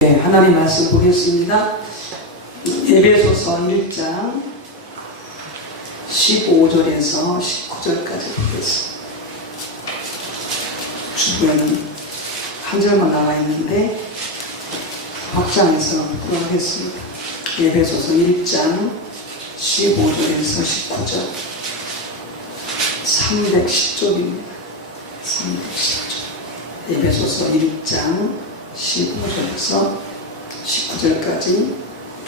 네, 하나님 말씀 보겠습니다. 에베소서 1장 15절에서 19절까지 보겠습니다. 주변은 한 절만 나와 있는데 확장해서 보도록 하겠습니다. 에베소서 1장 15절에서 19절 310쪽입니다. 310쪽 에베소서 1장 15절에서 19절까지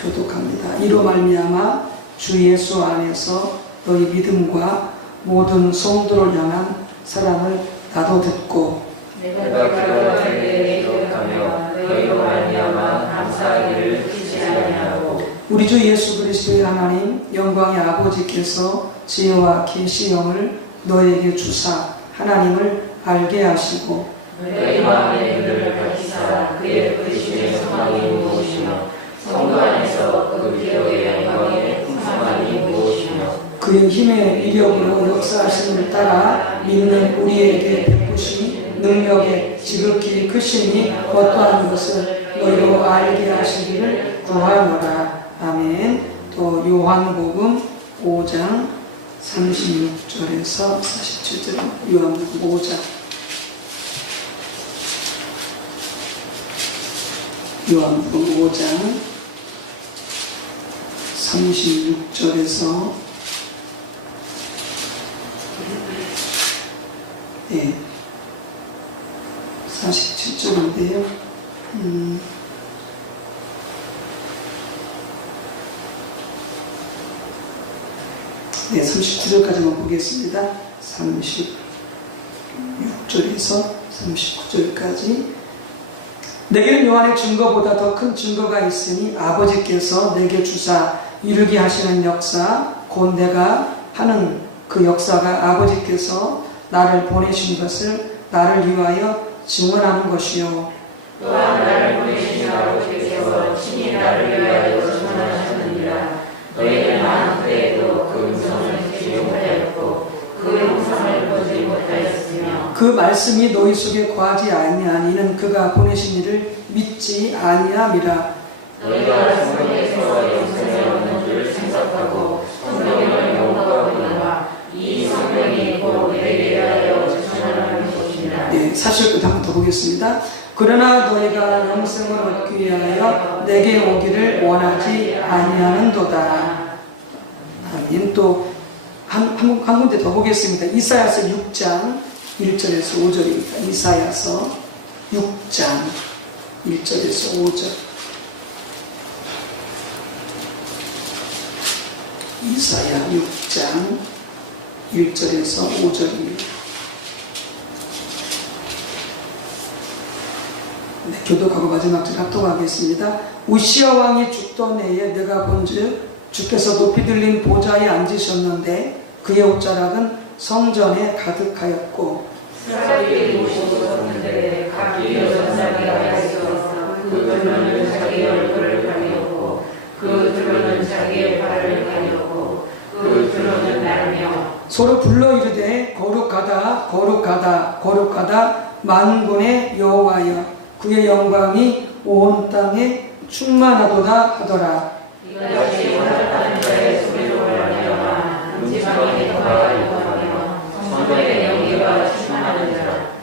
교독합니다. 이로 말미암아 주 예수 안에서 너희 믿음과 모든 성도를 향한 사랑을 나도 듣고 내가 너희에게 기억하며 너희로 말미암아 감사하기를 잊지 아니하고 우리 주 예수 그리스도의 하나님 영광의 아버지께서 지혜와 계시형을 너희에게 주사 하나님을 알게 하시고 너희 마음의 눈을 밝히사 그의 크심의 소망이 무엇이며 성도 안에서 그 기업의 영광의 풍성함이 무엇이며 그의 힘의 위력으로 역사하심을 따라 믿는 우리에게 베푸신 능력의 지극히 크심이 어떠한 것을 너희로 알게 하시기를 구하노라. 아멘. 또 요한복음 5장 36절에서 47절 요한복음 5장 요한복음 5장 36절에서 47절인데요. 네, 39절까지만 보겠습니다. 36절에서 39절까지 내게는 요한의 증거보다 더 큰 증거가 있으니 아버지께서 내게 주사 이루게 하시는 역사 곧 내가 하는 그 역사가 아버지께서 나를 보내신 것을 나를 위하여 증언하는 것이요 또한 나를 보내신 아버지께서 친히 나를 위하여 증언하셨느니라. 너희는 많은 때에도 그 음성을 듣지 못하였고 그 영상을 보지 못하였으며 그 말씀이 너희 속에 거하지 아니하니 이는 그가 보내신 이를 믿지 아니함이라. 너희가 성경에서 영생을 얻는 줄 생각하고 성경을 용서하거니와 이 성경이 곧 내게 위하여 증언하는 것이니라. 네, 40절 한번 더 보겠습니다. 그러나 너희가 영생을 얻기 위하여 내게 오기를 원하지 아니하는도다. 아멘. 또 한 군데 더 보겠습니다. 이사야서 6장 1절에서 5절입니다. 이사야서 6장 1절에서 5절. 이사야 6장 1절에서 5절입니다. 네, 교독하고 마지막 절 합독하겠습니다. 우시아 왕이 죽던 해에 내가 본즉 주께서 높이 들린 보좌에 앉으셨는데 그의 옷자락은 성전에 가득하였고 사람들이 모시고 섰는데 각기 여전사가 있어서 그 들로는 자기 얼굴을 가리었고 그 들로는 자기의 발을 가리었고 그 들로는 날며 서로 불러 이르되 거룩하다 거룩하다 거룩하다 만군의 여호와여 그의 영광이 온 땅에 충만하도다 하더라. 이같이 원하는 자의 소리로 말미암아 음지방에 더가 일어나며 성전의 영기가 충만하는 자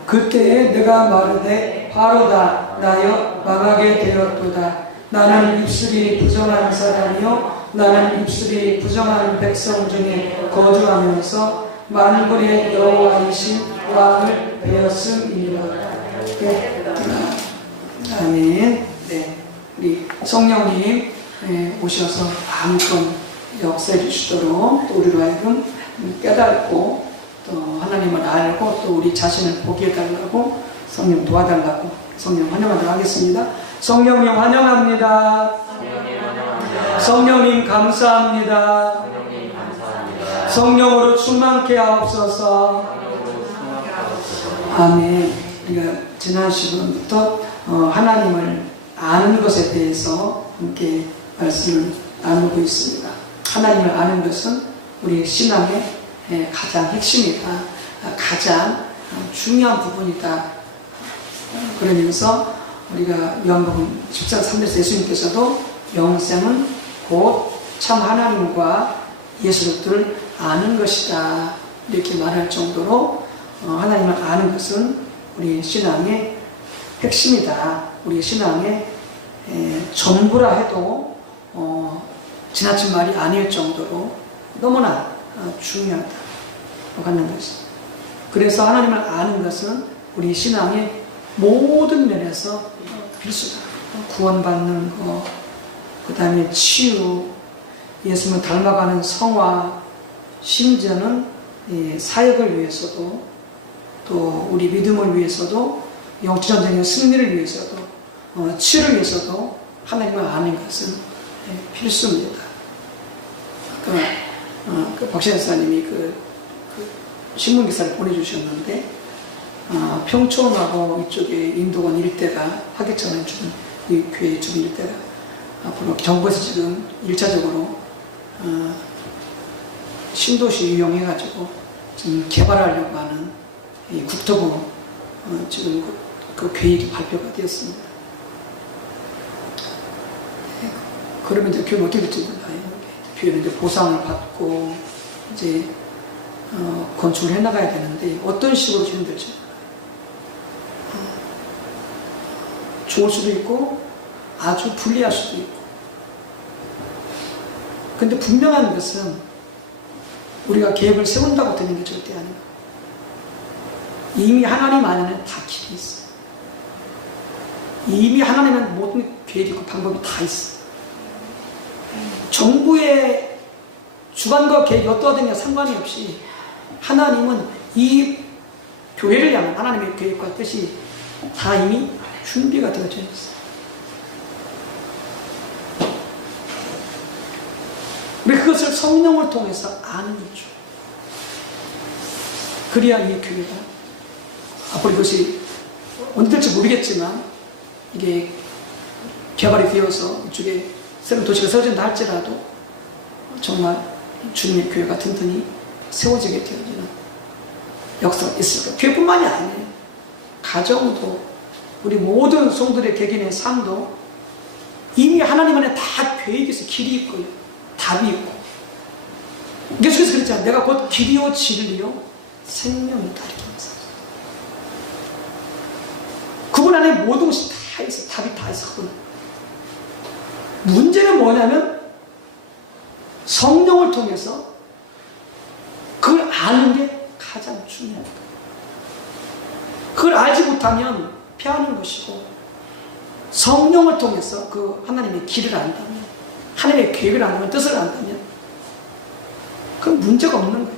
그때에 내가 마르되 바로다 나여 망하게 되었도다. 나는 입술이 부정한 사람이요 나는 입술이 부정한 백성 중에 거주하면서 만군의 여호와이신 왕을 배웠음이니라. 네. 아멘. 네, 우리 성령님 오셔서 마음껏 역사해 주시도록 또 우리로 하여금 깨닫고 또 하나님을 알고 또 우리 자신을 보게 해달라고 성령 도와달라고 성령 환영하도록 하겠습니다. 성령님 환영합니다. 성령님 감사합니다. 성령으로 충만케 하옵소서. 아멘. 우리가 지난 시간부터 하나님을 아는 것에 대해서 함께 말씀을 나누고 있습니다. 하나님을 아는 것은 우리 신앙의 가장 핵심이다. 가장 중요한 부분이다. 그러면서 우리가 요한복음 14장 3절에서 예수님께서도 영생은 곧 참 하나님과 예수 그리스도를 아는 것이다 이렇게 말할 정도로 하나님을 아는 것은 우리 신앙의 핵심이다. 우리 신앙의 전부라 해도 지나친 말이 아닐 정도로 너무나 중요하다고 하는 것입니다. 그래서 하나님을 아는 것은 우리 신앙의 모든 면에서 필수다. 구원받는 것, 그 다음에 치유, 예수님을 닮아가는 성화, 심지어는 사역을 위해서도 또 우리 믿음을 위해서도 영적전쟁의 승리를 위해서도 치유를 위해서도 하나님을 아는 것은 필수입니다. 그 박신혜 사님이 그 신문 기사를 보내주셨는데 평촌하고 이쪽에 인도권 일대가 하객천을 준 이 교회 준 일대가 앞으로 정부에서 지금 1차적으로 신도시 이용해가지고 지금 개발하려고 하는 이 국토부 지금 그 계획이 발표가 되었습니다. 그러면 이제 교회는 어떻게 될지 몰라요. 교회는 이제 보상을 받고 이제 건축을 해나가야 되는데 어떤 식으로 진행될지 몰라요. 좋을 수도 있고 아주 불리할 수도 있고. 근데 분명한 것은 우리가 계획을 세운다고 되는 게 절대 아니에요. 이미 하나님 안에는 다 길이 있어요. 이미 하나님은 모든 계획이 있고 방법이 다 있어요. 정부의 주관과 계획이 어떠하느냐 상관이 없이 하나님은 이 교회를 향한 하나님의 계획과 뜻이 다 이미 준비가 되어져 있어요. 우리 그것을 성령을 통해서 아는 거죠. 그래야 이 교회가 앞으로 이것이 언제 될지 모르겠지만 이게 개발이 되어서 이쪽에 새로운 도시가 세워진다 할지라도 정말 주님의 교회가 든든히 세워지게 되어지는 역사가 있을 거예요. 교회뿐만이 아니에요. 가정도 우리 모든 성도들의 개개인의 삶도 이미 하나님 안에 다 계획이 있어요. 길이 있고요. 답이 있고. 예수께서 그랬잖아요. 내가 곧 길이요 진리요 생명이다. 그분 안에 모든 것이 다 있어요. 답이 다 있어. 그분. 문제는 뭐냐면 성령을 통해서 그걸 아는 게 가장 중요합니다. 그걸 알지 못하면 피하는 것이고 성령을 통해서 그 하나님의 길을 안다면 하나님의 계획을 안다면 뜻을 안다면 그건 문제가 없는 거예요.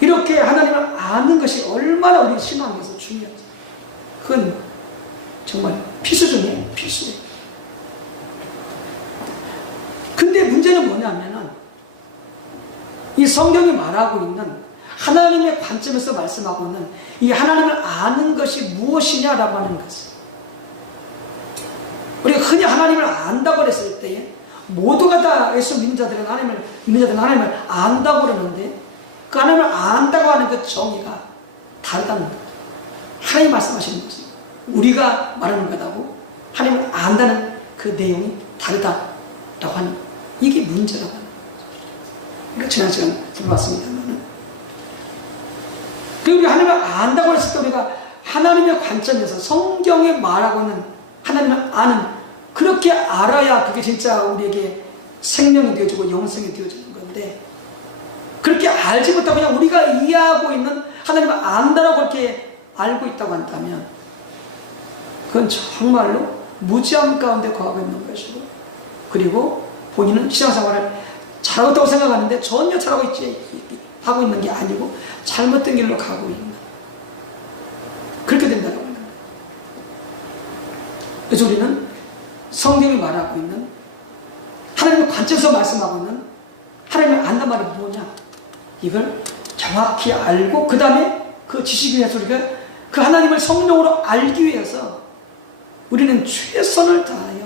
이렇게 하나님을 아는 것이 얼마나 우리 신앙에서 중요한지 그건 정말 필수 중에 필수예요. 근데 문제는 뭐냐면은 이 성경이 말하고 있는 하나님의 관점에서 말씀하고 있는 이 하나님을 아는 것이 무엇이냐라고 하는 것을 우리가 흔히 하나님을 안다고 그랬을 때 모두가 다 예수 믿는 자들은 하나님을 안다고 그러는데 그 하나님을 안다고 하는 그 정의가 다르다는 거예요. 하나님 말씀하시는 것이 우리가 말하는 것하고 하나님을 안다는 그 내용이 다르다라고 하는 거예요. 이게 문제라고 하는 거예요. 그러니까 지난 시간에 들어봤습니다만 그리고 우리가 하나님을 안다고 했을 때 우리가 하나님의 관점에서 성경에 말하고 있는 하나님을 아는 그렇게 알아야 그게 진짜 우리에게 생명이 되어지고 영생이 되어지는 건데 그렇게 알지 못하고 그냥 우리가 이해하고 있는 하나님을 안다라고 그렇게 알고 있다고 한다면 그건 정말로 무지함 가운데 거하고 있는 것이고 그리고 본인은 신앙생활을 잘하고 생각하는데 전혀 잘하고 하고 있는 게 아니고 잘못된 길로 가고 있는 그렇게 된다고 합니다. 그래서 우리는 성경이 말하고 있는 하나님의 관점에서 말씀하고 있는 하나님을 안단 말이 뭐냐 이걸 정확히 알고 그 다음에 그 지식을 위해서 우리가 그 하나님을 성령으로 알기 위해서 우리는 최선을 다하여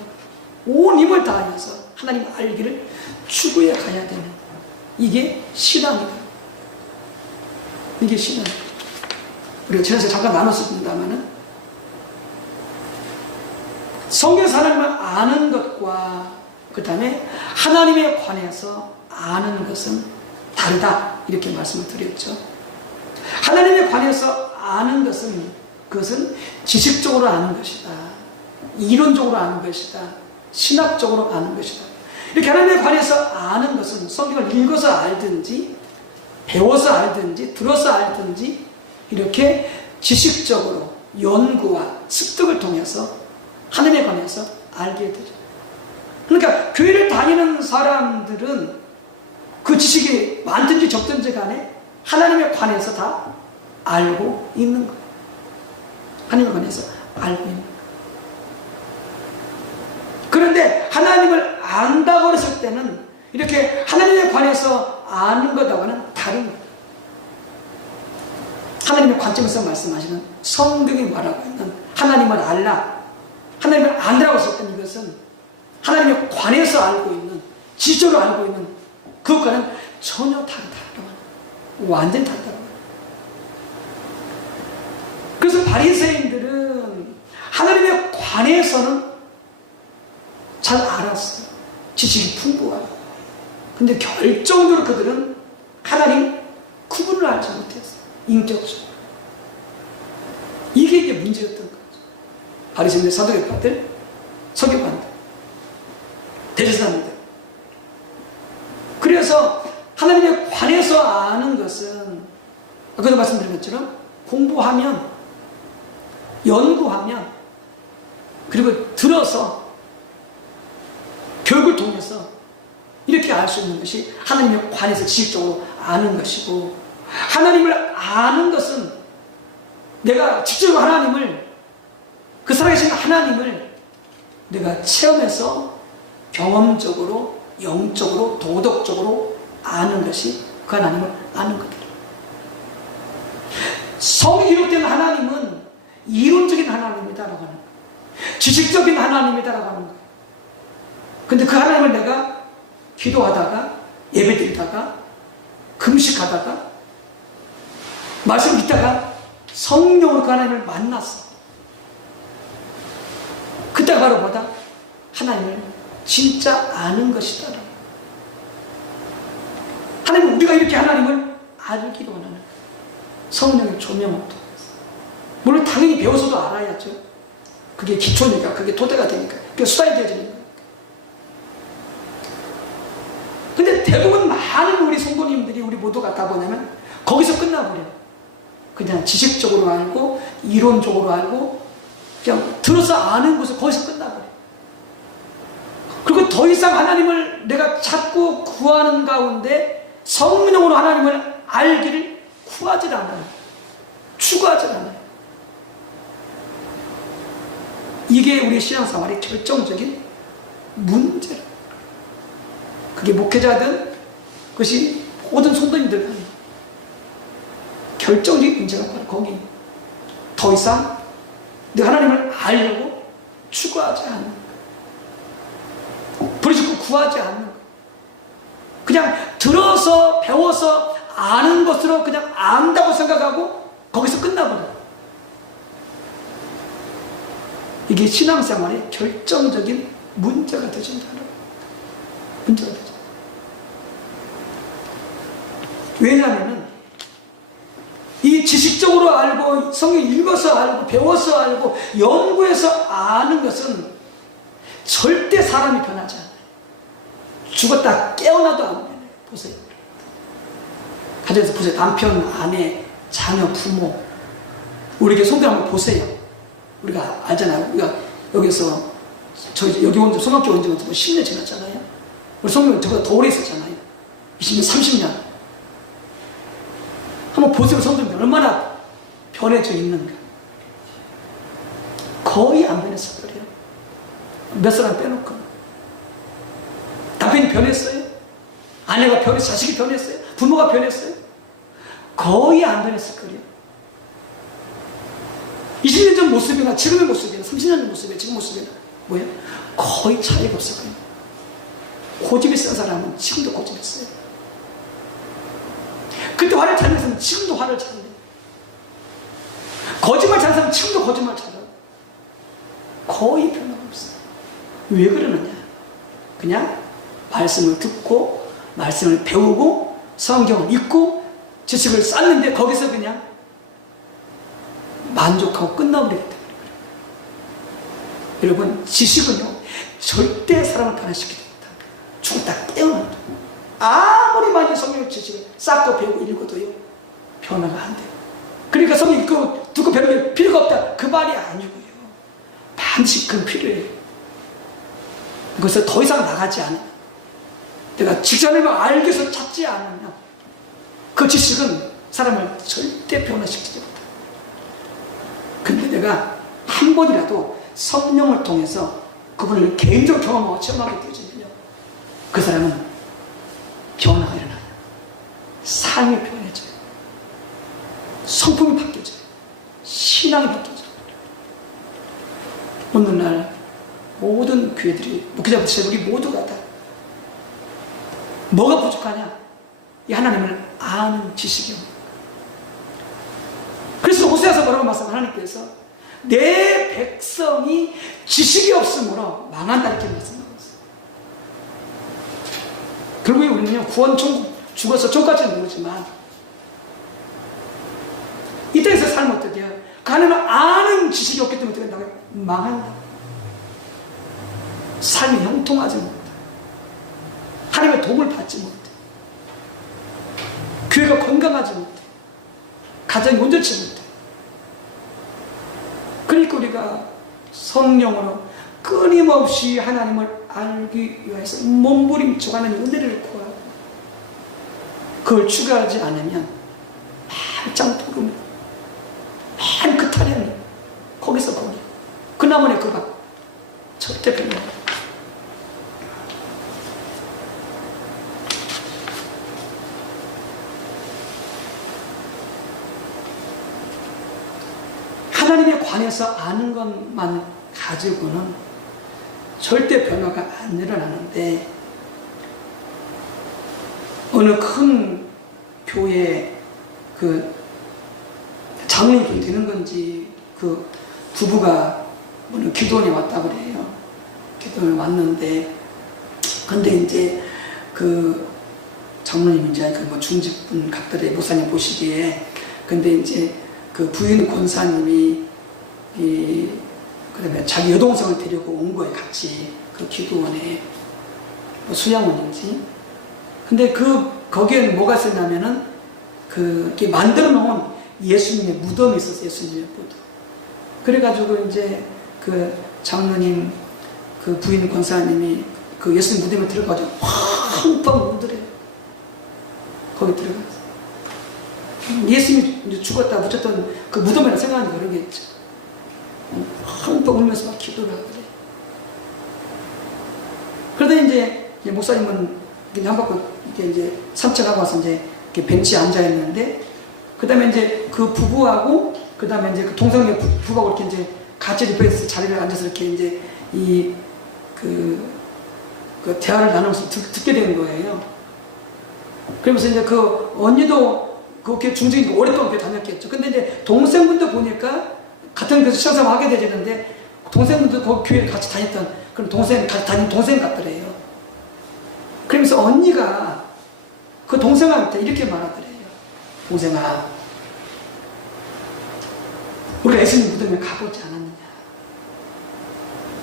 온 힘을 다하여서 하나님 알기를 추구해 가야 되는 이게 신앙이다. 이게 신앙이다. 우리가 지난주에 잠깐 나눴습니다만은 성경에서 하나님을 아는 것과 그 다음에 하나님에 관해서 아는 것은 다르다 이렇게 말씀을 드렸죠. 하나님에 관해서 아는 것은 그것은 지식적으로 아는 것이다, 이론적으로 아는 것이다, 신학적으로 아는 것이다. 이렇게 하나님에 관해서 아는 것은 성경을 읽어서 알든지 배워서 알든지 들어서 알든지 이렇게 지식적으로 연구와 습득을 통해서 하나님에 관해서 알게 되죠. 그러니까 교회를 다니는 사람들은 그 지식이 많든지 적든지 간에 하나님에 관해서 다 알고 있는 거예요. 하나님에 관해서 알고 있는 거예요. 그런데 하나님을 안다고 했을 때는 이렇게 하나님에 관해서 아는 것하고는 다른 거예요. 하나님의 관점에서 말씀하시는 성경이 말하고 있는 하나님을 알라, 하나님을 안다고 했을 때는 이것은 하나님에 관해서 알고 있는, 지적으로 알고 있는 그것과는 전혀 다르다고, 완전히 다르다고. 그래서 바리새인들은 하나님에 관해서는 잘 알았어요. 지식이 풍부하고. 근데 결정적으로 그들은 하나님 구분을 알지 못했어요. 인격적으로. 이게 문제였던 거죠. 바리새인들, 사두개파들, 서기관들, 대제사장들. 그래서 하나님에 관해서 아는 것은 아까도 말씀드린 것처럼 공부하면, 연구하면, 그리고 들어서 교육을 통해서 이렇게 알 수 있는 것이 하나님에 관해서 지식적으로 아는 것이고, 하나님을 아는 것은 내가 직접으로 하나님을, 그 살아계신 하나님을 내가 체험해서 경험적으로, 영적으로, 도덕적으로 아는 것이 그 하나님을 아는 거다. 성이 기록된 하나님은 이론적인 하나님이다라고 하는 거예요. 지식적인 하나님이다라고 하는 거예요. 근데 그 하나님을 내가 기도하다가, 예배드리다가, 금식하다가, 말씀 읽다가 성령으로 그 하나님을 만났어. 그때 바로 보다 하나님을 진짜 아는 것이다. 하나님, 우리가 이렇게 하나님을 알기로 원하는 거예요. 성령의 조명을 통해서. 물론 당연히 배워서도 알아야죠. 그게 기초니까, 그게 토대가 되니까, 그게 수단이 되어지는 거예요. 근데 대부분 많은 우리 성도님들이, 우리 모두가 다 뭐냐면 거기서 끝나버려요. 그냥 지식적으로 알고, 이론적으로 알고, 그냥 들어서 아는 것을 거기서 끝나버려요. 그리고 더 이상 하나님을 내가 찾고 구하는 가운데 성령으로 하나님을 알기를 구하지 않아요. 추구하지 않아요. 이게 우리 신앙생활의 결정적인 문제라. 그게 목회자든 그것이 모든 성도님들 결정적인 문제가 바로 거기. 더 이상 내가 하나님을 알려고 추구하지 않는 거, 부르짖고 구하지 않는 거, 그냥 들어서 배워서 아는 것으로 그냥 안다고 생각하고 거기서 끝나버려요. 이게 신앙생활의 결정적인 문제가 되진다는 거예요. 문제가 되죠. 왜냐하면 이 지식적으로 알고, 성경 읽어서 알고, 배워서 알고, 연구해서 아는 것은 절대 사람이 변하지 않아요. 죽었다 깨어나도 안 변해요. 보세요. 가정에서 보세요. 남편, 아내, 자녀, 부모. 우리에게 성경 한번 보세요. 우리가 알잖아요. 우리가 여기서, 저희 여기 온 지, 소망교 온 지가 10년 지났잖아요. 우리 성경은 저보다 더 오래 있었잖아요. 20년, 30년. 한번 보세요. 성도님이 얼마나 변해져 있는가. 거의 안 변했을 거예요. 몇 사람 빼놓고. 남편이 변했어요? 아내가 변했어요? 자식이 변했어요? 부모가 변했어요? 거의 안 변했을 거예요. 20년 전 모습이나 지금의 모습이나 30년 전 모습이나 지금 모습이나 뭐예요? 거의 차이가 없을 거예요. 고집이 센 사람은 지금도 고집이 있어요. 그때 화를 잘 냈으면 지금도 화를 잘 내. 거짓말 찾는 사람 지금도 거짓말 찾아. 거의 변화가 없어요. 왜 그러느냐? 그냥 말씀을 듣고 말씀을 배우고 성경을 읽고 지식을 쌓는데 거기서 그냥 만족하고 끝나버리기 때문에 그래요. 여러분, 지식은요 절대 사람을 변화시키지 못합니다. 죽었다 깨어난다. 아무리 많이 성경 지식을 쌓고 배우고 읽어도요 변화가 안 돼요. 그러니까 성경 읽고 듣고 배우는 필요가 없다, 그 말이 아니고요. 반드시 그건 필요해요. 그래서 더 이상 나가지 않으면, 내가 직장을 알기 위해서 찾지 않으면 그 지식은 사람을 절대 변화시키지 못해요. 근데 내가 한 번이라도 성령을 통해서 그분을 개인적으로 경험하고 체험하게 되어지면요, 그 사람은 변화가 일어나요. 삶이 변해져요. 성품이 바뀌어져요. 신앙이 바뀌어져요. 오늘날 모든 교회들이, 목회자부터 우리 모두가 다 뭐가 부족하냐? 이 하나님을 아는 지식이요. 그래서 호세아서 뭐라고 말씀하면 하나님께서 내 백성이 지식이 없으므로 망한다 이렇게 말씀하고 있어요. 결국에 우리는요 구원 천국 죽어서 천국까지는 모르지만 이 땅에서 살면 어떻게 해요? 그 하나님을 아는 지식이 없기 때문에 어떻게 한다고요? 망한다. 삶이 형통하지 못해. 하나님의 도움을 받지 못해. 교회가 건강하지 못해. 가정이 온전치 못해. 그러니까 우리가 성령으로 끊임없이 하나님을 알기 위해서 몸부림쳐가는 은혜를 구하고 그걸 추가하지 않으면 말짱 도루면 맨 끝탈이면 거기서 거기 그 나무의 그가 절대 변화. 하나님에 관해서 아는 것만 가지고는 절대 변화가 안 일어나는데, 어느 큰 교회 그 장로님이 되는 건지 그 부부가 오늘 기도원에 왔다고 그래요. 기도원에 왔는데, 근데 이제 그 장로님 이제 그 뭐 중직분 각들의 목사님 보시기에, 근데 이제 그 부인 권사님이 그다음에 자기 여동생을 데리고 온 거예요. 같이 그 기도원에 뭐 수양원인지. 근데 거기에는 뭐가 있었냐면은 이렇게 만들어 놓은 예수님의 무덤이 있었어요. 예수님의 무덤. 그래가지고 이제 그 장로님 그 부인 권사님이 그 예수님 무덤에 들어가지고 펑펑 울더래요. 거기 들어가서. 예수님이 죽었다 묻혔던 그 무덤이라 생각하니까 그러겠죠. 펑펑 울면서 막 기도를 하거든요. 그러다 이제 목사님은 한 바퀴 이제 산책하고 와서 이제 벤치에 앉아 있는데, 그 다음에 이제 그 부부하고, 그 다음에 이제 그 동성애 부부하고 이렇게 이제 같이 옆에 자리를 앉아서 이렇게 이제 그 대화를 나누면서 듣게 된 거예요. 그러면서 이제 그 언니도 그렇게 중직이니까 오랫동안 그렇게 다녔겠죠. 근데 이제 동생분도 보니까 같은 그 시험생활 하게 되는데, 동생분도 그 교회를 같이 다녔던 그런 같이 다닌 동생 같더래요. 그러면서 언니가 그 동생한테 이렇게 말하더래요. 동생아, 우리가 예수님 무덤에 가보지 않았느냐?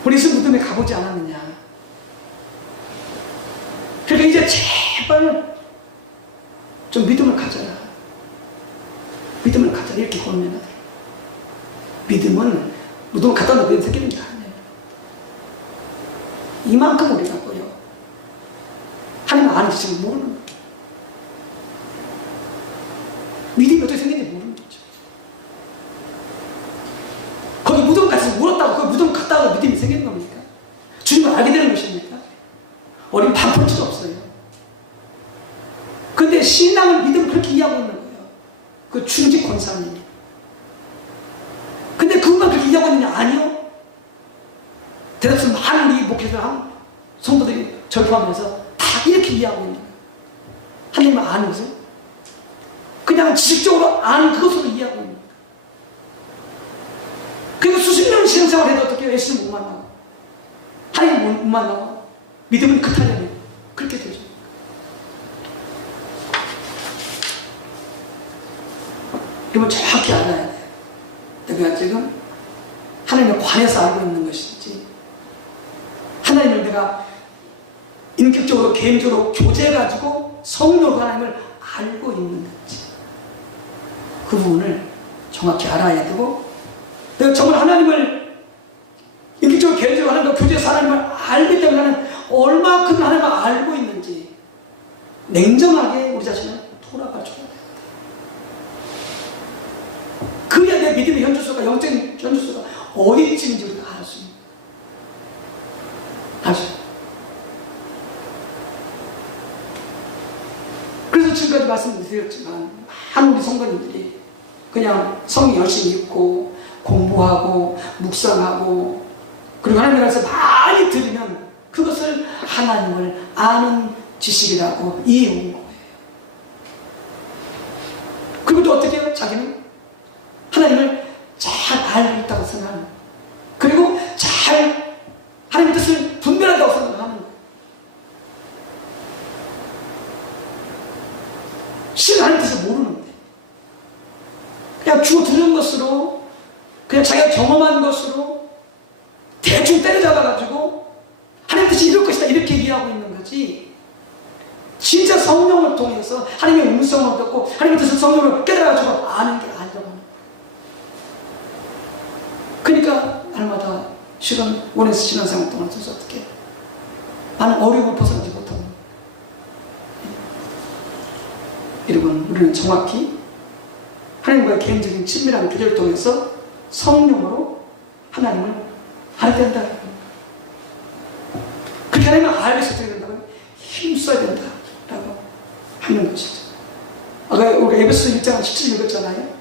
우리 예수님 무덤에 가보지 않았느냐? 그러니까 이제 제발 좀 믿음을 가져라. 믿음을 가져라. 이렇게 권면하더래요. 믿음은 무덤을 갖다 놓으면 생기는 게 아니에요. 이만큼 우리가 보여. 하나님 아는 지식을 모르는 거예요. 믿음이 어떻게 생기는지 모르는 거죠. 거기 무덤 가서 물었다고 그 무덤 갔다가 믿음이 생기는 겁니까? 주님을 알게 되는 것입니까? 어린 반풀지도 없어요. 근데 신앙을 믿음을 그렇게 이해하고 있는 거예요. 그 중직 권사님이. 근데 그것만 그렇게 이해하고 있느냐? 아니요. 대답은 많은 우리 목회자 성도들이 절포하면서 다 이렇게 이해하고 있는 거예요. 하나님을 아는 것을 그냥 지식적으로 아는 그것으로 이해하고 있는 거예요. 아무리 신앙생활 해도 어떻게 예수님 못 만나고 하나님 못 만나고 믿음은 그탈이에요. 그렇게 되죠. 여러분 정확히 알아야 돼요. 내가 지금 하나님에 관해서 알고 있는 것인지, 하나님을 내가 인격적으로 개인적으로 교제해가지고 성령으로 하나님을 알고 있는 건지, 그 부분을 정확히 알아야 되고, 내가 정말 하나님을 인격적으로 개인적으로 하나님과 교제해서 하나님을 알기 때문에 나는 얼마큼 하나님을 알고 있는지 냉정하게 우리 자신을 돌아봐 줘야 돼요. 그래야 내 믿음의 현주소가, 영적인 현주소가 어디쯤인지 우리가 알 수 있는 거예요. 그래서 지금까지 말씀드렸지만 많은 우리 성도님들이 그냥 성경 열심히 읽고 공부하고 묵상하고 그리고 하나님에 대해서 많이 들으면 그것을 하나님을 아는 지식이라고 이해한 거예요. 그리고 또 어떻게 해요? 자기는 하나님을 잘 알고 있다고 생각하는 거예요. 그리고 잘 하나님의 뜻을 분별한다고 생각하는 거예요. 실은 하나님의 뜻을 모르는데 그냥 주어 들은 것으로, 그냥 자기가 경험한 것으로 대충 때려잡아가지고 하나님의 뜻이 이럴 것이다 이렇게 이해하고 있는 거지, 진짜 성령을 통해서 하나님의 음성을 듣고 하나님의 뜻을 성령으로 깨달아가지고 아는 게 아니라고 하는 거예요. 그러니까 날마다 실은 원에서 신앙생활 동안 써서 어떻게 나는 어려움을 벗어나지 못하는 거예요. 여러분, 우리는 정확히 하나님과의 개인적인 친밀한 교제를 통해서 성령으로 하나님을 알아야 된다. 그렇게 하나님을 알고 있어야 된다면 힘써야 된다라고 하는 것이죠. 아까 우리가 에베소 1장 17절 읽었잖아요.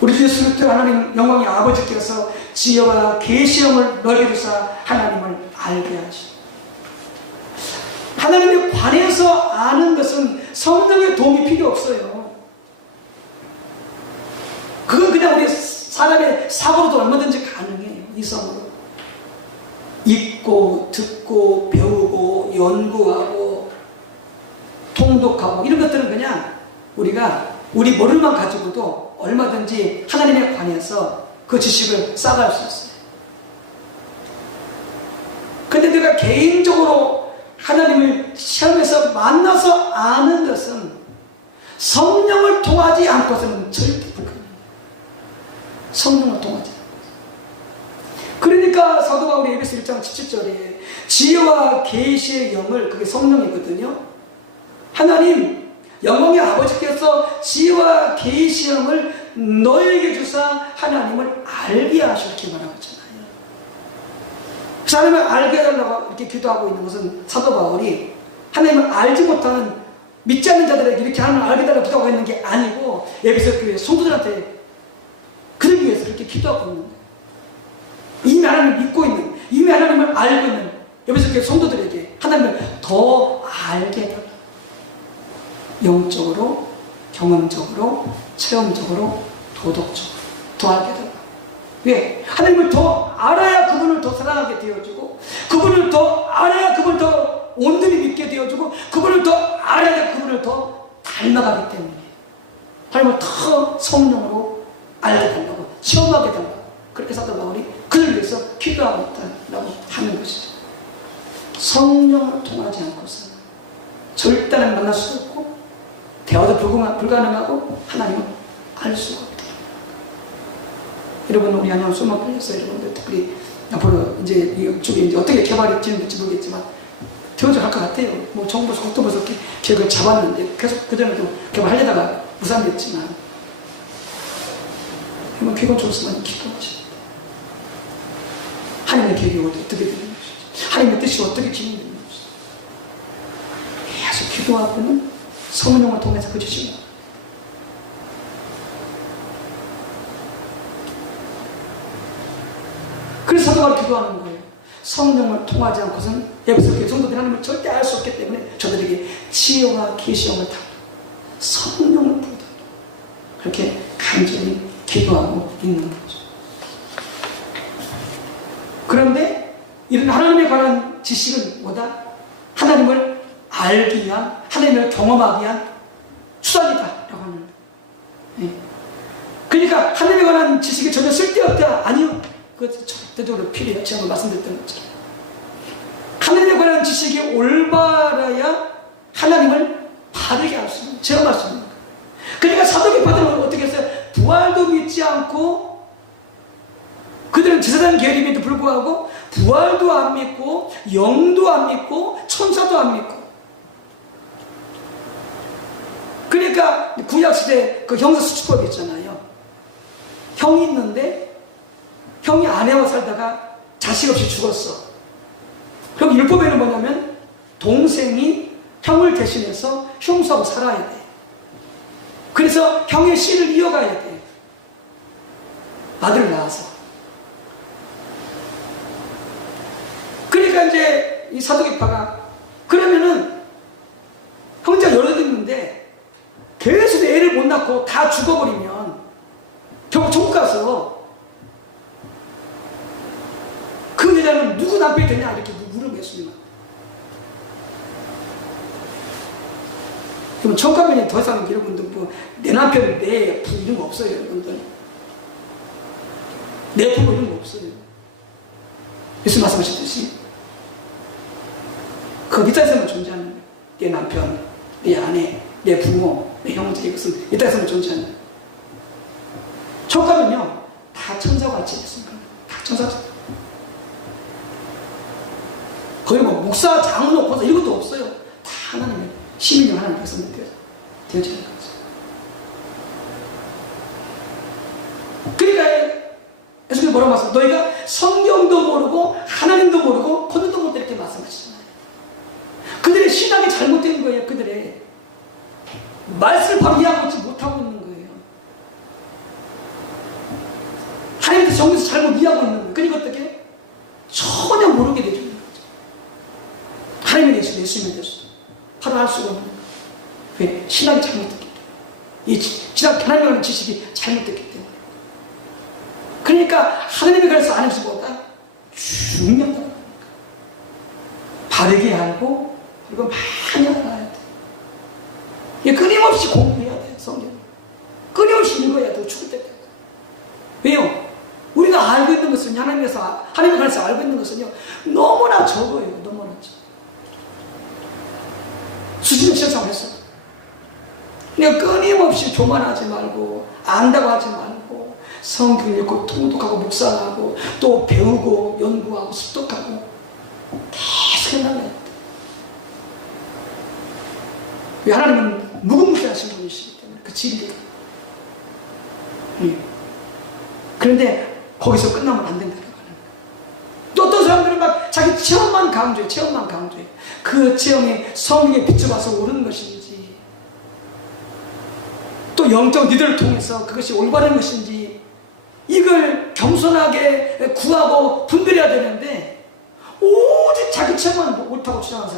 우리 주 예수 그리스도 하나님 영광의 아버지께서 지혜와 계시형을 너에게 주사 하나님을 알게 하시고, 하나님에 관해서 아는 것은 성령의 도움이 필요 없어요. 그건 그냥 우리 사람의 사고로도 얼마든지 가능해요. 이성으로 읽고 듣고 배우고 연구하고 통독하고 이런 것들은 그냥 우리가 우리 머리만 가지고도 얼마든지 하나님에 관해서 그 지식을 쌓아갈 수 있어요. 근데 내가 개인적으로 하나님을 시험에서 만나서 아는 것은 성령을 통하지 않고서는 절대 불가능해요. 성령을 통하지 않고. 그러니까 사도 바울이 에베소 1장 17절에 지혜와 계시의 영을, 그게 성령이거든요. 하나님 영광의 아버지께서 지혜와 계시의 영을 너에게 주사 하나님을 알게 하셨기 바라잖아요. 그래서 하나님을 알게 해달라고 이렇게 기도하고 있는 것은 사도 바울이 하나님을 알지 못하는 믿지 않는 자들에게 이렇게 하나님을 알게 해달라고 기도하고 있는 게 아니고 에베소 교회 성도들한테 그러기 위해서 그렇게 기도하고 있는 거예요. 이미 하나님을 믿고 있는, 이미 하나님을 알고 있는 에베소 교회 성도들에게 하나님을 더 알게 해달라. 영적으로, 경험적으로, 체험적으로, 도덕적으로 더 알게 해달라. 왜? 하나님을 더 알아야 그분을 더 사랑하게 되어주고, 그분을 더 알아야 그분을 더 온전히 믿게 되어주고, 그분을 더 알아야 그분을 더 닮아가기 때문에 하나님을 더 성령으로 알게 달라고, 체험하게 달라고, 그렇게 사도 바울이 그를 위해서 기도하고 있다라고 하는 것이죠. 성령을 통하지 않고서는 절대로 만날 수 없고 대화도 불가능하고 하나님을 알 수가 없다. 여러분, 우리 안녕 수만 걸렸어요. 여러분들 특별히 앞으로 이제 이쪽에 이제 어떻게 개발이 되는지 모르겠지만 되어져 할 것 같아요. 뭐 정부 속도부터 계획을 잡았는데 계속 그전에도 개발하려다가 무산됐지만, 여러분 계획은 좋으면 기도하십니다. 하나님의 계획이 어떻게 되는 것이죠? 하나님의 뜻이 어떻게 진행되는 것이죠? 계속 기도하고는 성령을 통해서 그 지식을. 그래서 사도가 기도하는 거예요. 성령을 통하지 않고서는 에베소 교회 성도들이 하나님을 절대 알 수 없기 때문에 저들에게 지혜와 계시형을 다 성령을 부어달라. 그렇게 간절히 기도하고 있는 거죠. 그런데 이런 하나님에 관한 지식은 뭐다? 하나님을 알기 위한, 하나님을 경험하기 위한 수단이다 라고 하는 거예요. 예. 그러니까 하나님에 관한 지식이 전혀 쓸데없다. 아니요. 그것은 절대적으로 필요해요. 제가 말씀드렸던 것처럼. 하나님에 관한 지식이 올바라야 하나님을 바르게 알 수 있는, 제가 말씀드립니다. 그러니까 사도계파들은 어떻게 했어요? 부활도 믿지 않고, 그들은 제사장 계열임에도 불구하고 부활도 안 믿고 영도 안 믿고 천사도 안 믿고. 그러니까 구약시대 그 형사수칙법이 있잖아요. 형이 있는데 형이 아내와 살다가 자식 없이 죽었어. 그럼 율법에는 뭐냐면 동생이 형을 대신해서 형수하고 살아야 돼. 그래서 형의 씨를 이어가야 돼. 아들을 낳아서. 그러니까 이제 이 사도계파가 그러면은 형제가 여럿 있는데 계속 애를 못 낳고 다 죽어버리면 결국 천국 가서 그 여자는 누구 남편이 되냐 이렇게 물으면 예수님은. 그럼 천국 가면 더 이상 여러분들 뭐 내 남편 내 부 이런 거 없어요. 여러분들 내 부모 이런 거 없어요. 예수님 말씀하셨듯이 그 밑에서는 존재하는 거예요. 내 남편, 내 아내, 내 부모, 내 형제, 이것은 밑에서는 존재하는 거예요. 천국 가면요 다 천사와 같이 있습니다. 다 천사와 같이. 거기 뭐 목사, 장로, 권사 이것도 없어요. 다 하나님의 시민이 하나님 백성들 되어지는 거죠. 그러니까 예수님이 뭐라고 말씀하세요? 너희가 성경도 모르고 하나님도 모르고 권능도 모르고 이렇게 말씀하시잖아요. 그들의 신앙이 잘못된 거예요. 그들의 말씀을 바로 이해하고 있지 못하고 있는 거예요. 하나님께서 정면에서 잘못 이해하고 있는 거예요. 그러니까 어떻게? 전혀 모르게 되죠. 하나님의 예수님에 대해서도 바로 알 수가 없는 거예요. 왜? 신앙이 잘못됐기 때문에. 이 신앙, 하나님에 관한 지식이 잘못됐기 때문에. 그러니까 하나님에 관해서 아는 것보다 중요하다는 거예요. 바르게 알고 그리고 많이 알아야 돼. 끊임없이 공부해야 돼. 성경을 끊임없이 읽어야 돼. 죽을 때까지. 왜요? 우리가 알고 있는 것은 하나님에 관해서 알고 있는 것은요 너무나 적어요. 너무나 적어. 수시는 시험을 했어. 그냥 끊임없이 교만하지 말고 안다고 하지 말고 성경 읽고 통독하고 묵상하고 또 배우고 연구하고 습독하고 계속 해나가야 돼. 왜? 하나님은 무궁무진하신 분이시기 때문에 그 진리가. 그런데 거기서 끝나면 안 된다고 하는 거예요. 또 어떤 사람들은 막 자기 체험만 강조해. 체험만 강조해. 그 체험이 성령에 비춰봐서 옳은 것인지 또 영적 리더를 통해서 그것이 올바른 것인지 이걸 겸손하게 구하고 분별해야 되는데 오직 자기 체험만 옳다고 주장하는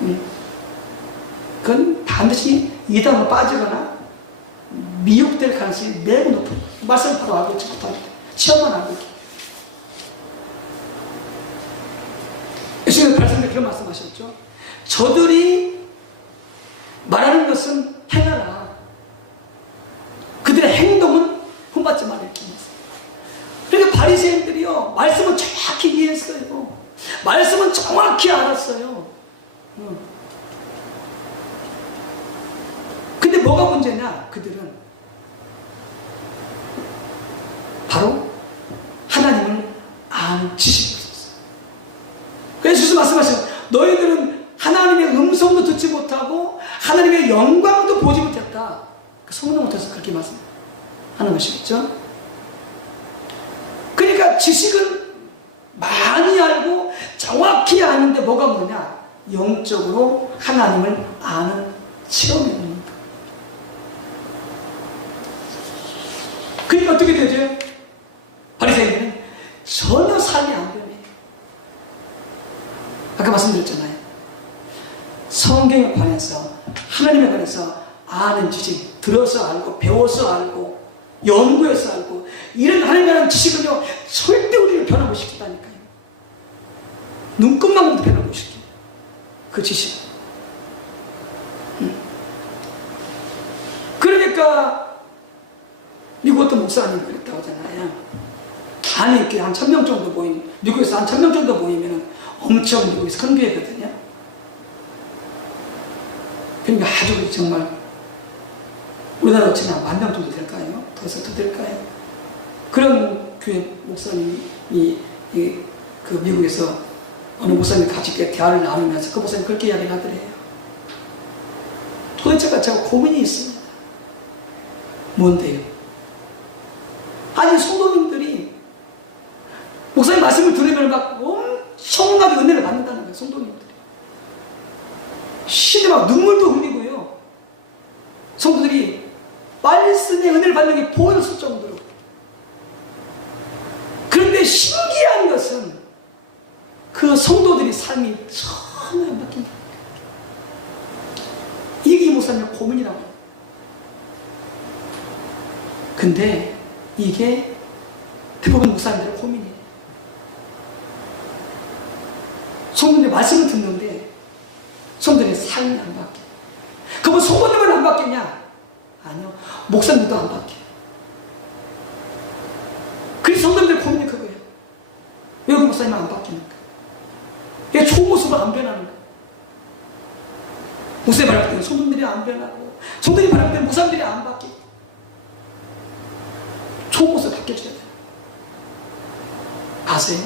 사람이에요. 그건 반드시 이단으로 빠지거나 미혹될 가능성이 매우 높은 말씀을 바로 알고 있지 못합니다. 체험만 알고 있기. 예수님은 발생때 그런 말씀하셨죠. 저들이 말하는 것은 행하라. 그들의 행동은 본받지 말라 이렇게 말씀. 그러니까 바리새인들이요 말씀을 정확히 이해했어요. 말씀은 정확히 알았어요. 근데 뭐가 문제냐? 그들은 바로 하나님을 아는 지식이 없었어요. 그래서 예수님 말씀하셨어요. 너희들은 하나님의 음성도 듣지 못하고 하나님의 영광도 보지 못했다. 성령 못해서 그렇게 말씀하는 것이겠죠. 그러니까 지식은 많이 알고 정확히 아는데 뭐가 뭐냐? 영적으로 하나님을 아는 체험입니다. 그러니까 어떻게 되죠? 바리새인들은 전혀 삶이 안 변해요. 아까 말씀드렸잖아요. 성경에 관해서 하나님에 관해서 아는 지식, 들어서 알고 배워서 알고 연구해서 알고 이런 하나님이라는 지식은요, 절대 우리를 변화 못 시킨다니까요. 눈끝만큼도 변화 못 시켜요. 그 지식. 그러니까 미국 어떤 목사님이 그랬다고 하잖아요. 아니, 이렇게 한 1000명 정도 모이면, 미국에서 한 1000명 정도 모이면 엄청 미국에서 큰 교회거든요. 그러니까 아주 정말 우리나라로 치면 10,000명 정도 될까요? 더 될까요? 그런 교회 목사님이 그 미국에서 어느 목사님 같이 대화를 나누면서 그 목사님 그렇게 이야기를 하더래요. 도대체가 제가 고민이 있습니다. 뭔데요? 아니, 성도님들이 목사님 말씀을 들으면 막 엄청나게 은혜를 받는다는 거예요. 성도님들이 신이 막 눈물도 흘리고요. 성도들이 말씀의 은혜를 받는 게 보였을 정도로. 그런데 신기한 것은 그 성도들이 삶이 전혀 안 바뀐다. 이게 이 목사님의 고민이라고 해요. 근데 이게 대부분 목사님들의 고민이에요. 성도들의 말씀을 듣는데 성도들의 삶이 안 바뀌어요. 그러면 성도들만 안 바뀌냐? 아니요. 목사님들도 안 바뀌어요. 그래서 성도들의 고민이 그거예요. 왜 그 목사님은 안 바뀌는가? 왜 좋은 모습으로 안 변하는가? 목사님 바랄 때는 성도들이 안 변하고, 성도들이 바랄 때는 목사님들이 안 바뀌고, 좋은 모습으로 바뀌어줘야 돼요. 아세요?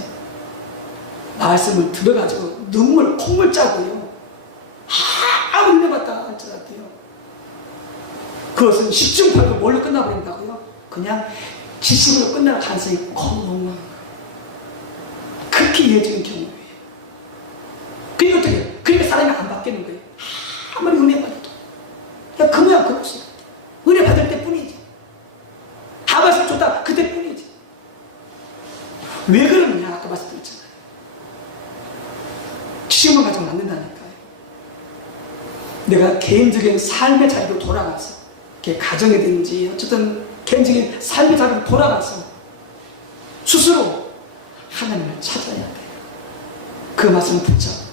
말씀을 들어가지고 눈물, 콧물 짜고요. 아무리 내봤다 할지라도요. 그것은 10중 8구 뭘로 끝나버린다고요? 그냥 지식으로 끝날 가능성이 너무 많아요. 그렇게 이해적인 경우예요. 그러니까 어떻게 해요? 그러니까 사람이 안 바뀌는 거예요. 아무리 은혜 받아도. 그냥 그 모양 그 모습. 은혜 받을 때 뿐이지. 다 말씀 좋다 그때 뿐이지. 왜 그러느냐? 아까 말씀드렸잖아요. 지식만 가지고는 안 된다니까요. 내가 개인적인 삶의 자리로 돌아가서, 가정이든지 어쨌든 개인적인 삶의 자리로 돌아가서 스스로 하나님을 찾아야 돼요. 그 말씀을 붙잡고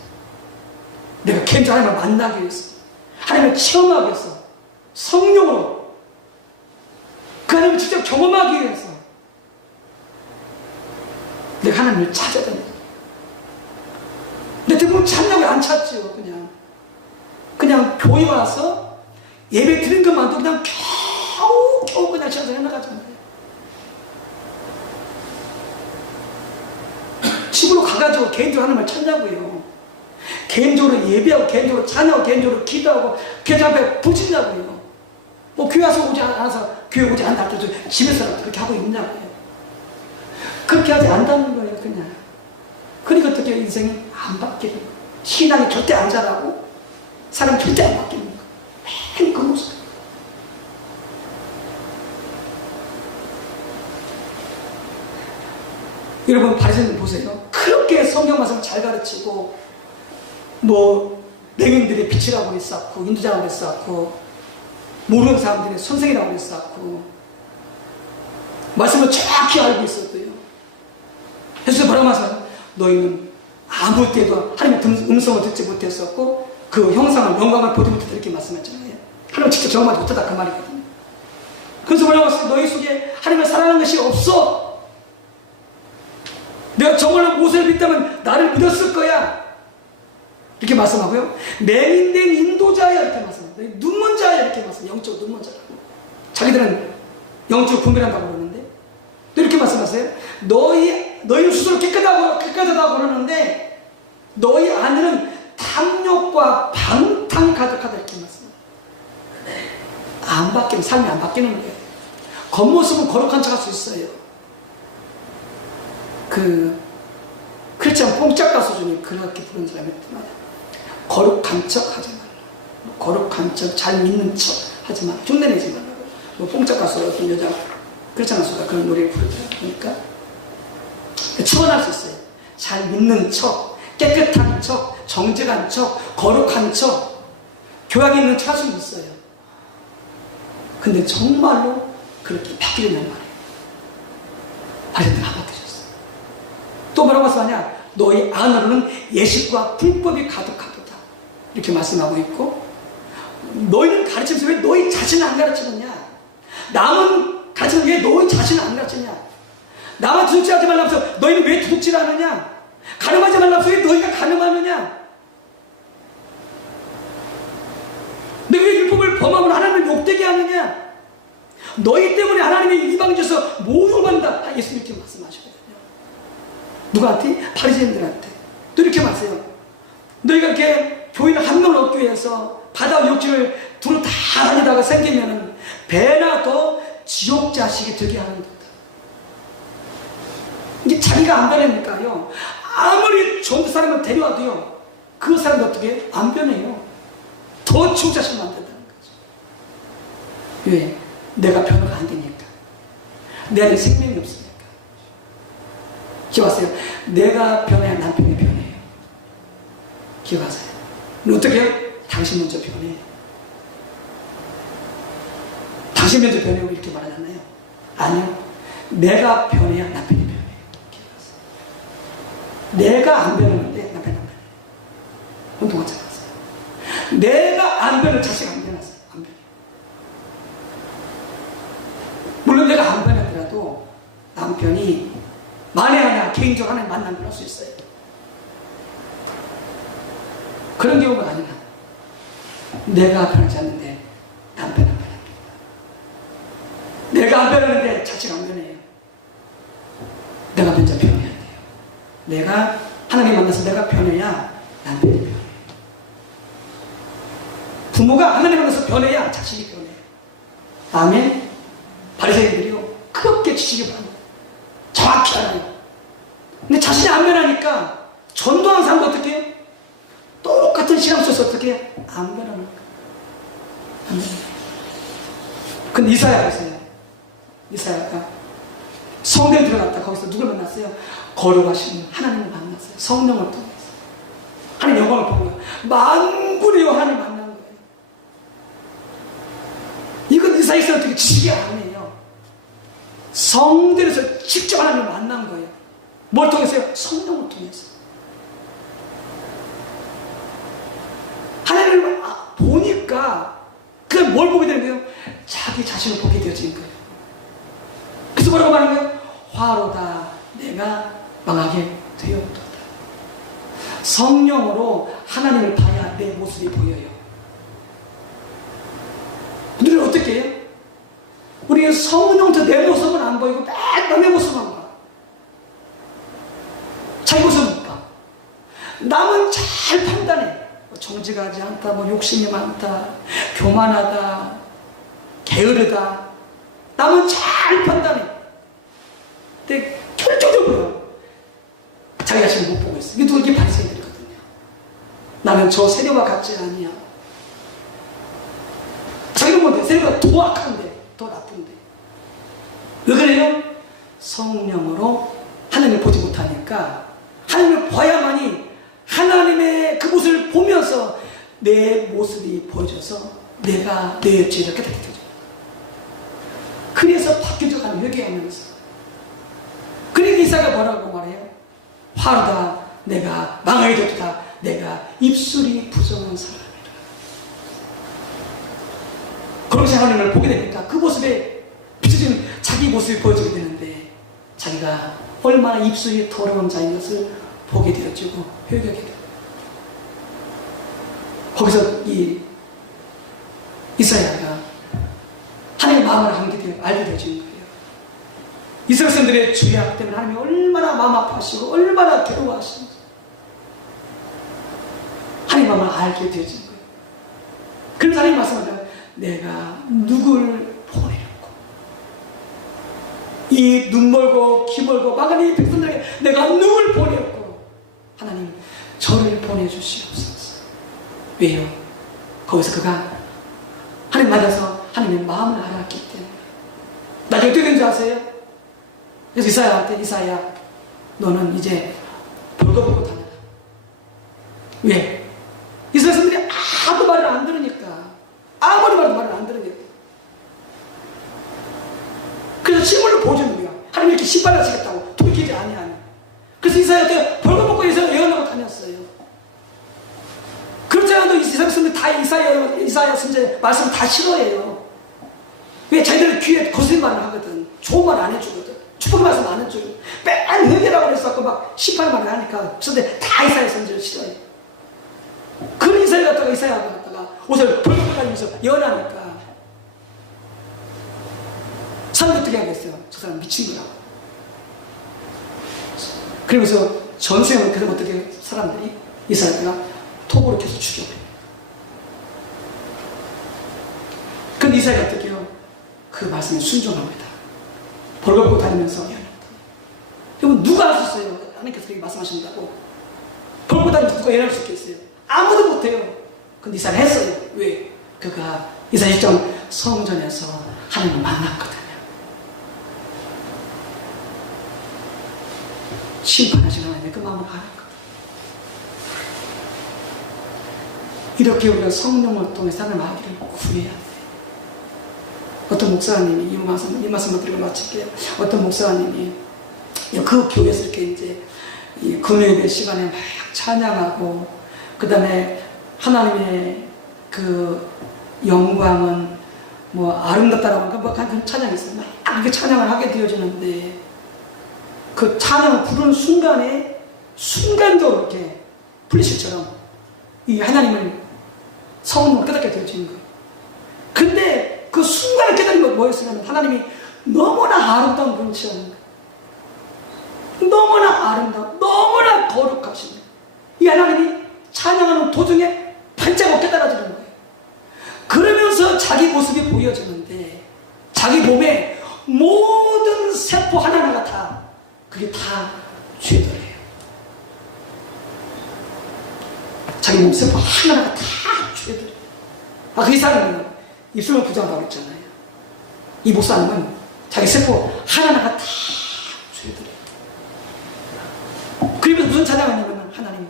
내가 개인적으로 하나님을 만나기 위해서, 하나님을 체험하기 위해서, 성령으로 그 하나님을 직접 경험하기 위해서 내가 하나님을 찾아야 됩니다. 근데 대부분 찾냐고 안 찾지요. 그냥 교회 와서 예배 드린 것만도 그냥 겨우 그냥 시간을 해나가잖아요. 집으로 가가지고 개인적으로 하나님을 찾냐고요. 개인적으로 예배하고, 개인적으로 찬양하고, 개인적으로 기도하고, 교회 앞에 부치냐고요. 뭐 교회 와서 오지 않아서, 교회 오지 않다 할 때 집에서 그렇게 하고 있냐고요. 그렇게 하지 않는다는 거예요. 그냥. 그러니까 어떻게 인생이 안 바뀌는 거예요. 신앙이 절대 안 자라고 사람이 절대 안 바뀌는 거예요. 매일 그 모습. 여러분, 바리새인들 보세요. 그렇게 성경 말씀 잘 가르치고, 뭐 맹인들이 빛이라고 했었고, 인도자라고 했었고, 모르는 사람들이 선생이라고 했었고, 말씀을 정확히 알고 있었대요. 예수님 뭐라고 하세요? 너희는 아무 때도 하나님의 음성을 듣지 못했었고, 그 형상을, 영광을 보지 못했다, 이렇게 말씀했잖아요. 하나님 직접 경험하지 못하다, 그 말이거든요. 그래서 뭐라고 하세요? 너희 속에 하나님을 사랑하는 것이 없어. 내가 정말로 모세를 믿다면 나를 믿었을 거야, 이렇게 말씀하고요. 맹인된 인도자야, 이렇게 말씀합니다. 눈먼 자야, 이렇게 말씀합니다. 영적 눈먼 자라고. 자기들은 영적 분별한다고 그러는데, 이렇게 말씀하세요. 너희는 스스로 깨끗하다고 그러는데, 너희 안에는 탐욕과 방탕 가득하다, 이렇게 말씀합니다. 안 바뀌는, 삶이 안 바뀌는 거예요. 겉모습은 거룩한 척 할 수 있어요. 크리스찬 뽕짝가 수준이 그렇게 부르는 사람이 있지만, 거룩한 척 하지 말라. 거룩한 척, 잘 믿는 척 하지 말라. 흉내내지 말라. 뭐 뽕짝 가수가 어떤 여자 크리스찬 가수가 그런 노래를 부르더라고요. 그러니까 척은 수 있어요. 잘 믿는 척, 깨끗한 척, 정직한 척, 거룩한 척, 교양이 있는 척 할 수는 있어요. 근데 정말로 그렇게 바뀌려면 말이에요. 바리새인들은 안 받으셨어. 또 뭐라고 말씀하냐? 너희 안으로는 예식과 불법이 가득하도다. 이렇게 말씀하고 있고, 너희는 가르치면서 왜 너희 자신을 안 가르치느냐? 남은 가르치면 왜 너희 자신을 안 가르치냐? 남은 도둑질하지 말라면서 너희는 왜 도둑질하느냐? 가늠하지 말라면서 왜 너희가 가늠하느냐? 너희 왜 율법을 범하고 하나님을 욕되게 하느냐? 너희 때문에 하나님의 이방인에서 모욕을 받는다. 예수님 이렇게 말씀하시거든요. 누구한테? 바리새인들한테. 또 이렇게 말해요. 너희가 이렇게 교인 한 명을 얻기 위해서 바다 욕지를 둘 다 다니다가 생기면은 배나 더 지옥 자식이 되게 하는 거다. 이게 자기가 안 변하니까요. 아무리 좋은 사람을 데려와도요. 그 사람도 어떻게 안 변해요. 더 지옥 자식 만든다는 거죠. 왜? 내가 변화가 안 되니까. 내 안에 생명이 없으니까. 기억하세요. 내가 변해야 남편이 변해요. 기억하세요. 어떻게 해요? 당신 먼저 변해. 당신 먼저 변해요. 이렇게 말하잖아요. 아니요. 내가 변해야 남편이 변해요. 기억하세요. 내가 안 변하는데 남편이 안 변해요. 운동화 잡았어요. 내가 안 변해 자식 안 변했어요. 안 변해. 물론 내가 안 변하더라도 남편이 만에 하나 개인적으로 하나님 만남을 할 수 있어요. 그런 경우가 아니라 내가 변하지 않는데 남편은 변합니다. 내가 안 변하는데 자식 안 변해요. 내가 먼저 변해야 돼요. 내가 하나님 만나서 내가 변해야 남편이 변해요. 부모가 하나님 만나서 변해야 자식이 변해요. 아멘. 바리새인들이요 그렇게 지식이 많아요. 정확히 알아요. 근데 자신이 안 변하니까 전도하는 사람도 어떻게 해요? 똑같은 시간 써서 어떻게 해요? 안 변하는 거예요. 안 변해요. 근데 이사야 보세요. 이사야가 성전에 들어갔다 거기서 누굴 만났어요? 거룩하신 하나님을 만났어요. 성령을 통해서 하나님 영광을 본 거예요. 만군의 하나님을 만난 거예요. 이건 이사야에서 어떻게 지식이 아니에요. 성전에서 직접 하나님을 만난 거예요. 뭘 통해서요? 성령을 통해서. 하나님을 보니까 그냥 뭘 보게 되는 거예요? 자기 자신을 보게 되어진 거예요. 그래서 뭐라고 말하는 거예요? 화로다 내가 망하게 되었도다. 성령으로 하나님을 봐야 내 모습이 보여요. 우리는 어떻게 해요? 우리는 성령부터 내 모습은 안 보이고 맨날 내 모습만 봐. 자기 모습 못 봐. 남은 잘 판단해. 정직하지 않다, 욕심이 많다, 교만하다, 게으르다. 남은 잘 판단해. 근데 결정적으로 자기 자신을 못 보고 있어. 이게 바리새인들이거든요. 나는 저 세력과 같지 아니야. 자기는 뭔데? 세력가 더 악한데, 더 나쁜데. 왜 그래요? 성령으로 하나님을 보지 못하니까 하나님을 봐야만이 하나님의 그 모습을 보면서 내 모습이 보여져서 내가 내 죄를 깨닫게 되죠. 그래서 바뀌어져 가는 회개하면서. 그러니까 이사야가 뭐라고 말해요? 화로다 내가 망하게 되었다. 내가 입술이 부정한 사람이라. 그러면서 하나님을 보게 되니까 그 모습에 비춰진 자기 모습이 보여지게 되는데 자기가 얼마나 입술이 더러운 자인 것을 보게 되어지고 회개하게 돼요. 거기서 이사야가 하나님의 마음을 알게 되어지는 거예요. 이스라엘 사람들의 죄악 때문에 하나님이 얼마나 마음 아파하시고 얼마나 괴로워하시는지 하나님의 마음을 알게 되어지는 거예요. 그래서 하나님 말씀하면 내가 누굴 보내려고 이 눈멀고 귀멀고 막은 이 백성들에게 내가 누굴 보내려고 하나님 저를 보내주시옵소서. 왜요? 거기서 그가 하나님 만나서 하나님의 마음을 알았기 때문에. 나중에 어떻게 된지 아세요? 그래서 이사야한테 이사야 너는 이제 벌거벗고 다녀라. 왜? 이스라엘 사람들이 아무 말을 안 들으니까. 아무리 말도 말을 안 들으니까. 그래서 실물로 보여주는 거야. 하나님 이렇게 신발을 하시겠다고 이사야 선지자 말씀 다 싫어해요. 왜? 자기들 귀에 거짓말을 하거든. 좋은 말 안 해주거든. 축복의 말씀 안 해줘요. 맨 회개라고 해서 막 심판을 하니까. 그런데 다 이사야 선지자를 싫어해요. 그런 이사야 갖다가 옷을 벌벌 다니면서 연하니까 사람들 어떻게 하겠어요? 저 사람 미친 거라고. 그러면서 전생은 그래서 어떻게 사람들이 이사야가 톱으로 계속 죽여버려요. 근데 이사야가 어떻게 해요? 그 말씀에 순종합니다. 벌벌 다니면서 연합니다. 여러분 누가 할 수 있어요? 하나님께서 그렇게 말씀하신다고. 벌벌 다니면서 누가 연합할 수 있겠어요? 아무도 못해요. 근데 이사야가 했어요. 왜? 그가 이사야 1장 성전에서 하나님을 만났거든요. 심판하시는 하나님의 그 마음을 알았거든요. 이렇게 우리가 성령을 통해 삶을 말기를 구해야 돼요. 어떤 목사님이 이 말씀을 드리고 마칠게요. 어떤 목사님이 그 교회에서 이렇게 이제 이 금요일 시간에 막 찬양하고, 그 다음에 하나님의 그 영광은 뭐 아름답다라고 하니까 뭐 그런 찬양이 있어요. 막 이렇게 찬양을 하게 되어지는데, 그 찬양을 부르는 순간에 순간적으로 이렇게 플리시처럼 이 하나님을 성령을 깨닫게 되어지는 거예요. 근데 그 순간에 깨달은 건 뭐였으면 하나님이 너무나 아름다운 분이시라는 거예요. 너무나 아름다운, 너무나 거룩하신 거예요. 이 하나님이 찬양하는 도중에 반짝하고 깨달아지는 거예요. 그러면서 자기 모습이 보여지는데 자기 몸에 모든 세포 하나하나가 다 그게 다 죄들이에요. 자기 몸 세포 하나하나가 다 죄들이에요. 그 이사님은 입술만 부정한다고 했잖아요. 이 목사님은 자기 세포 하나하나가 다 죄들이에요. 그러면서 무슨 찬양하냐면, 하나님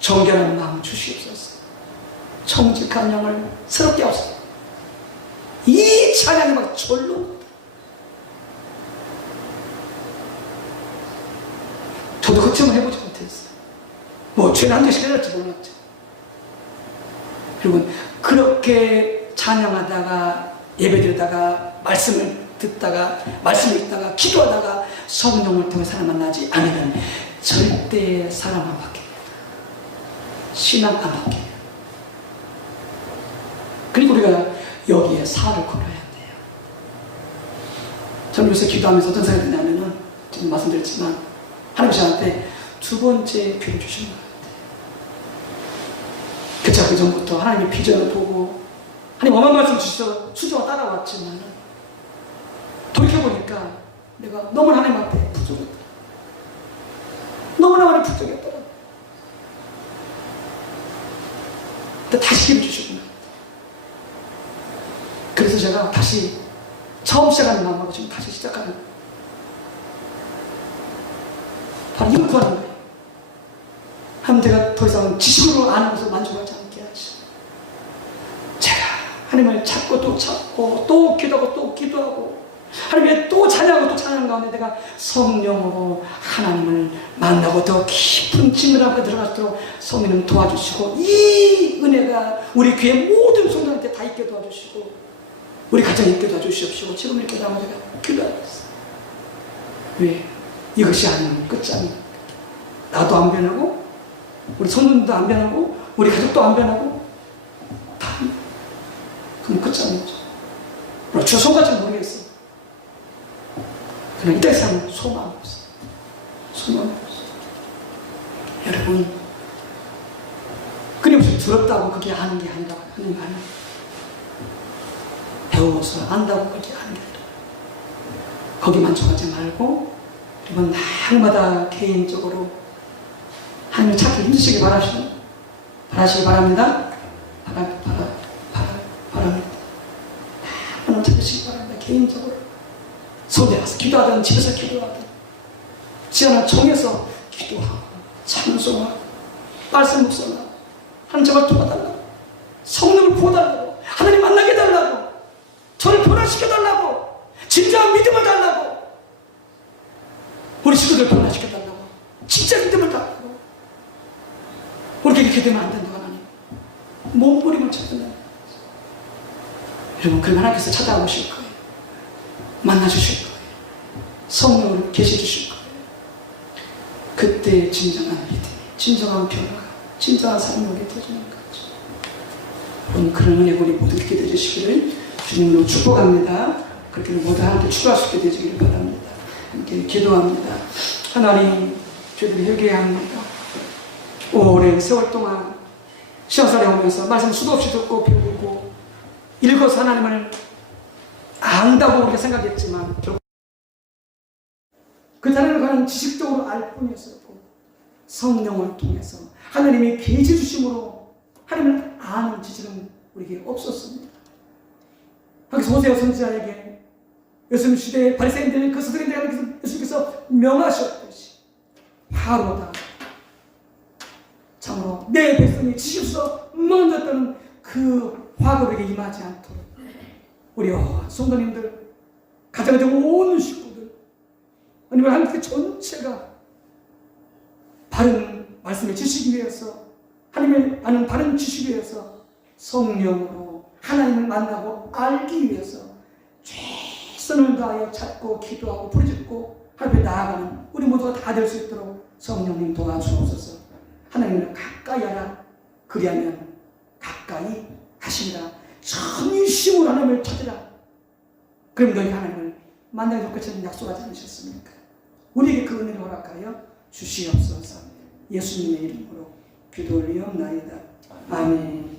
정결한 마음을 주시옵소서, 정직한 영을 새롭게 하옵소서. 이 찬양이 막 절로. 저도 걱정을 해보지 못했어요. 뭐 죄는 한 개씩 해놨지 몰랐죠. 그리고 그렇게 찬양하다가 예배드리다가 말씀을 듣다가 말씀을 읽다가 기도하다가 성령을 통해 사람 만나지 않으면 절대 사람 안 바뀌어요. 신앙 안 바뀌어요. 그리고 우리가 여기에 살을 걸어야 돼요. 저는 요새 기도하면서 어떤 생각이 드냐면은, 지금 말씀드렸지만 하나님 저한테 두 번째 귀를 주신 것 같아요. 그쵸, 그 전부터 하나님의 비전을 보고 하나님 어마어마한 말씀 주셔서 순종을 따라왔지만, 돌이켜보니까 내가 너무 하나님 앞에 부족했다. 너무나 많이 부족했더라. 근데 다시 기회 주시구나. 그래서 제가 다시 처음 시작하는 마음하고 지금 다시 시작하는, 바로 이걸 구하는 거예요. 하나님, 제가 더 이상 지식으로 아는 것을 만족하지 않게 하시고, 제가 하나님을 찾고 또 찾고 또 기도하고 또 기도하고 하나님의 또 찬양하고 또 찬양 가운데 내가 성령으로 하나님을 만나고 더 깊은 친밀함에 들어가도록 성령님 도와주시고, 이 은혜가 우리 교회 모든 성도한테 다 있게 도와주시고 우리 가정에 있게 도와주시옵시고, 지금 이렇게 나오면 제가 기도하고 있어요. 왜? 이것이 아니면 끝장입니다. 나도 안 변하고 우리 성도님도 안 변하고 우리 가족도 안 변하고 다 그럼 끝장이죠. 주 속아지 모르겠어. 그냥 이 세상은 소망 없어. 소망 없어. 여러분, 끊임없이 두렵다고 그게 아는 게 아니라고 하는 거 아니에요. 배워서 안다고 그게 아는 게 아니라, 거기 만족하지 말고, 그리고 날마다 개인적으로 하나님을 찾기 힘드시기 바라시기 바랍니다. 바랍니다. 하나님 찾으시기 바랍니다. 개인적으로. 손에 가서 기도하든 집에서 기도하든 지하나 정해서 기도하고 찬송하고 말씀 묵상하고, 하나님 제발 도와달라고, 성령을 부어달라고, 하나님 만나게 해달라고, 저를 변화시켜달라고, 진정한 믿음을 달라고, 우리 친구들 변화시켜달라고, 진짜 믿음을 달라고. 우리가 이렇게 되면 안 된다. 하나님 몸부림을 찾는 여러분, 그럼 하나님께서 찾아오실 거예요. 만나주실 거예요. 성령을 계시 주실 거예요. 그때 진정한 믿음, 진정한 변화가, 진정한 삶이 되어지는 거죠. 여러분, 그런 은혜 우리 모두 있게 되시기를 주님으로 축복합니다. 그렇게 모두 함께 축복할 수 있게 되시기를 바랍니다. 함께 기도합니다. 하나님, 저희들이 회개합니다. 오랜 세월 동안 시험살이 오면서 말씀 수도 없이 듣고 배우고 읽어서 하나님을 안다고 우리가 생각했지만 결국 그 단어를 가는 지식적으로 알 뿐이었었고 성령을 통해서 하나님이 계시 주심으로 하나님을 아는 지식은 우리에게 없었습니다. 그래서 호세아 선지자에게 예수님 시대의 바리새인들 그 서기관들에게 예수님께서 명하셨듯이 바로다 참으로 내 백성이 지식으로서 멈췄다는 그 화가 우리에게 임하지 않도록 우리 성도님들 가정의 온 식구들 아니면 한국 전체가 바른 말씀의 지식이 위해서 하나님을 아는 바른 지식이 위해서 성령으로 하나님을 만나고 알기 위해서 최선을 다하여 찾고 기도하고 부르짖고 하나님께 나아가는 우리 모두가 다 될 수 있도록 성령님 도와주옵소서. 하나님을 가까이 하라. 그리하면 가까이 하시리라. 전심으로 하나님을 찾으라. 그럼 너희가 하나님을 만나게 될 것처럼 약속하지 않으셨습니까? 우리에게 그 은혜를 허락하여 주시옵소서. 예수님의 이름으로 기도 올리옵나이다. 아멘.